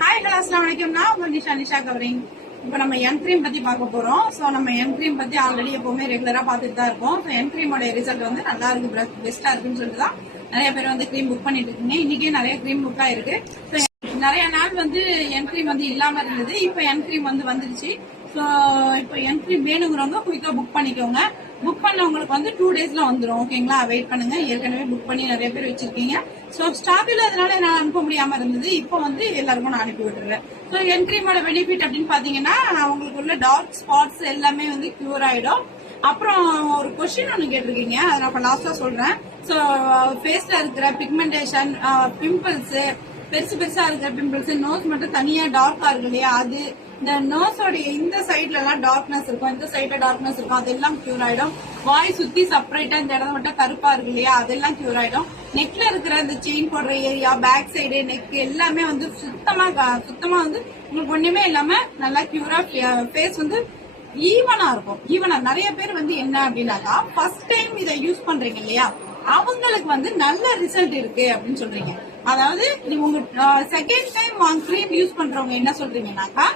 Hi hello அஸ்ஸலாமு அலைக்கும். நான் உங்க நிஷா கவரிங். இப்போ நம்ம என் கிரீம் பத்தி பார்க்க போறோம். ஸோ நம்ம என் கிரீம் பத்தி ஆல்ரெடி எப்பவுமே ரெகுலரா பார்த்துட்டு தான் இருக்கோம். ஸோ என் கிரீமோட ரிசல்ட் வந்து நல்லா இருக்கு, பெஸ்டா இருக்குன்னு சொல்லிட்டு தான் நிறைய பேர் வந்து கிரீம் புக் பண்ணிட்டு இருக்கீங்க. இன்னைக்கே நிறைய கிரீம் புக் ஆயிருக்கு. நிறைய நாள் வந்து என் கிரீம் வந்து இல்லாம இருந்தது. இப்போ என் கிரீம் வந்து வந்துருச்சு. ஸோ இப்போ என் கிரீம் வேணுங்கிறவங்க குயிக்கா புக் பண்ணிக்கோங்க. புக் பண்ணவங்களுக்கு வந்து 2 daysல வந்துடும். ஓகேங்களா, வெயிட் பண்ணுங்க. ஏற்கனவே புக் பண்ணி நிறைய பேர் வச்சிருக்கீங்க. ஸோ ஸ்டாக் இல்லாதனால என்னால் அனுப்ப முடியாம இருந்தது. இப்போ வந்து எல்லாருக்கும் நான் அனுப்பி விட்டுறேன். ஸோ என் கிரீமோட பெனிஃபிட் அப்படின்னு பாத்தீங்கன்னா, உங்களுக்கு உள்ள டார்க் ஸ்பாட்ஸ் எல்லாமே வந்து கியூர் ஆயிடும். அப்புறம் ஒரு கொஸ்டின் ஒன்று கேட்டிருக்கீங்க, அதை நான் லாஸ்டா சொல்றேன். ஸோ ஃபேஸ்ல இருக்கிற பிக்மெண்டேஷன், பிம்பிள்ஸ், பெருசா இருக்கிற பிம்பிள்ஸ், நோஸ் மட்டும் தனியா டார்க்கா இருக்கு இல்லையா, அது இந்த நோஸோடைய இந்த சைட்ல எல்லாம் டார்க்னஸ் இருக்கும், இந்த சைட்ல டார்க்னஸ் இருக்கும், அதெல்லாம் கியூர் ஆயிடும். வாய் சுத்தி செப்பரேட்டா இந்த இடம் மட்டும் கருப்பா இருக்கு இல்லையா, அதெல்லாம் கியூர் ஆயிடும். நெக்ல இருக்கிற இந்த செயின் போடுற ஏரியா, பேக் சைடு, நெக் எல்லாமே வந்து சுத்தமா வந்து உங்களுக்கு ஒண்ணுமே இல்லாம நல்லா கியூரா ஃபேஸ் வந்து ஈவனா இருக்கும். ஈவனா நிறைய பேர் வந்து என்ன அப்படின்னாக்கா, ஃபர்ஸ்ட் டைம் இதை யூஸ் பண்றீங்க இல்லையா, அவங்களுக்கு வந்து நல்ல ரிசல்ட் இருக்கு அப்படின்னு சொல்றீங்க. அதாவது உங்க செகண்ட் டைம் கிரீம் யூஸ் பண்றவங்க என்ன சொல்றீங்கன்னாக்கா,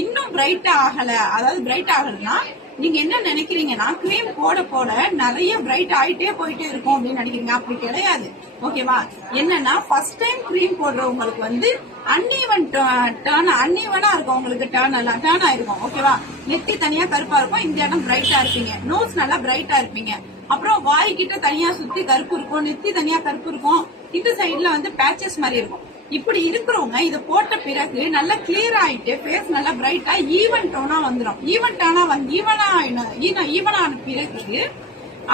இன்னும் பிரைட் ஆகல. அதாவது பிரைட் ஆகலன்னா நீங்க என்ன நினைக்கிறீங்கன்னா, கிரீம் போட போட நிறைய பிரைட் ஆயிட்டே போயிட்டே இருக்கும் அப்படின்னு நினைக்கிறீங்க. அப்படி கிடையாது. ஓகேவா, என்னன்னா ஃபர்ஸ்ட் டைம் கிரீம் போடுறவங்களுக்கு வந்து அன்இவனா இருக்கும். உங்களுக்கு டர்ன் ஆயிருக்கும். ஓகேவா, நெத்தி தனியா கருப்பா இருக்கும், இந்த இடம் பிரைட்டா இருப்பீங்க, நோஸ் நல்லா பிரைட்டா இருப்பீங்க. அப்புறம் வாய் கிட்ட தனியா சுத்தி கருப்பு இருக்கும், நெத்தி தனியா கருப்பு இருக்கும், இந்த சைடுல வந்து பேச்சஸ் மாதிரி இருக்கும். இப்படி இருக்கிறவங்க இதை போட்ட பிறகு நல்லா கிளியர் ஆயிட்டு ஃபேஸ் நல்லா பிரைட்டா ஈவன் டோனா வந்துடும். ஈவனான பிறகு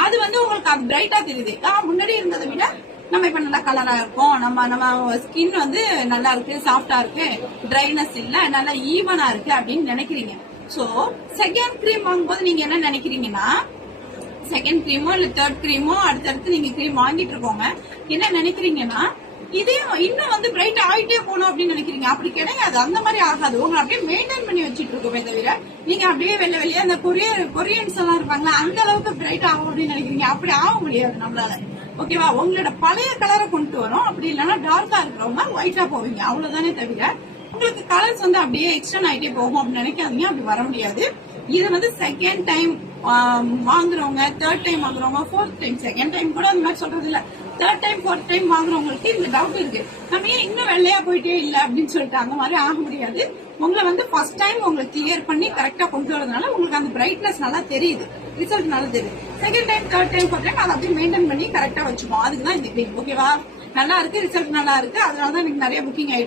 அது வந்து உங்களுக்கு அது பிரைட்டா தெரியுது. முன்னாடி இருந்ததை விட நம்ம இப்ப நல்லா கலரா இருக்கும், நம்ம ஸ்கின் வந்து நல்லா இருக்கு, சாஃப்டா இருக்கு, ட்ரைனஸ் இல்ல, நல்லா ஈவனா இருக்கு அப்படின்னு நினைக்கிறீங்க. சோ செகண்ட் கிரீம் வாங்கும்போது நீங்க என்ன நினைக்கிறீங்கன்னா, செகண்ட் கிரீமோ இல்ல தேர்ட் கிரீமோ அடுத்தடுத்து நீங்க கிரீம் வாங்கிட்டு இருக்கோங்க, என்ன நினைக்கிறீங்கன்னா இதே இன்னும் வந்து பிரைட் ஆயிட்டே போகணும் அப்படின்னு நினைக்கிறீங்க. அப்படி கிடையாது, அந்த மாதிரி ஆகாது. உங்களை அப்படியே மெயின்டைன் பண்ணி வச்சுட்டு இருக்கோமே தவிர நீங்க அப்படியே வெளியே அந்த கொரியன்ஸ் எல்லாம் இருப்பாங்களா, அந்த அளவுக்கு பிரைட் ஆகும் அப்படின்னு நினைக்கிறீங்க. அப்படி ஆக முடியாது நம்மளால. ஓகேவா, உங்களோட பழைய கலரை கொண்டு வரும். அப்படி இல்லைன்னா டார்க்கா இருக்கிறவங்க ஒயிட்டா போவீங்க, அவ்வளவுதானே தவிர உங்களுக்கு கலர்ஸ் வந்து அப்படியே எக்ஸ்டெண்ட் ஆகிட்டே போகும் அப்படின்னு நினைக்காதீங்க. அப்படி வர முடியாது. இது வந்து செகண்ட் டைம் வாங்குறவங்க, தேர்ட் டைம் வாங்குறவங்க, ஃபோர்த் டைம், செகண்ட் டைம் கூட அந்த மாதிரி சொல்றது இல்ல, தேர்ட் டைம் ஃபோர்த் டைம் வாங்குறவங்களுக்கு இந்த டவுட் இருக்கு, நம்ம ஏன் இன்னும் வெள்ளையா போயிட்டே இல்ல அப்படின்னு சொல்லிட்டு. அந்த மாதிரி ஆக முடியாது. உங்களை வந்து ஃபர்ஸ்ட் டைம் உங்களுக்கு கிளியர் பண்ணி கரெக்டா கொண்டு வரதுனால உங்களுக்கு அந்த பிரைட்னஸ் நல்லா தெரியுது, ரிசல்ட் நல்லா தெரியுது. Second time third time fourth time அதை அப்படியே மெயின்டைன் பண்ணி கரெக்டா வச்சுப்போம். அதுக்குதான் இந்த கிரீம். ஓகேவா, நல்லா இருக்கு, ரிசல்ட் நல்லா இருக்கு, அதனாலதான் எனக்கு நிறைய புக்கிங் ஆயிடுச்சு.